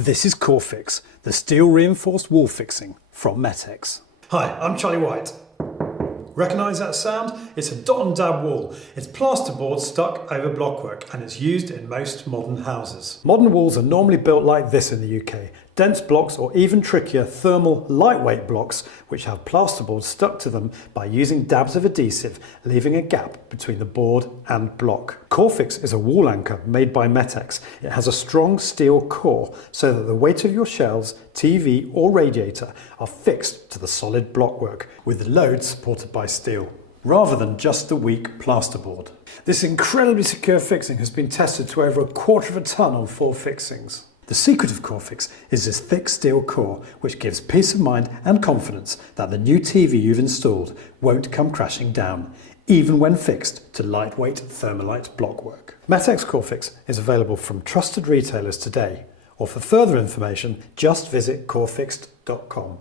This is Corefix, the steel reinforced wall fixing from Metex. Hi, I'm Charlie White. Recognise that sound? It's a dot and dab wall. It's plasterboard stuck over blockwork and it's used in most modern houses. Modern walls are normally built like this in the UK. Dense blocks or even trickier thermal lightweight blocks which have plasterboard stuck to them by using dabs of adhesive, leaving a gap between the board and block. Corefix is a wall anchor made by Metex. It has a strong steel core so that the weight of your shelves, TV or radiator are fixed to the solid blockwork with the load supported by steel, rather than just the weak plasterboard. This incredibly secure fixing has been tested to over 1/4 of a tonne on 4 fixings. The secret of Corefix is this thick steel core which gives peace of mind and confidence that the new TV you've installed won't come crashing down, even when fixed to lightweight Thermalite blockwork. Metex Corefix is available from trusted retailers today, or for further information just visit corefix.com.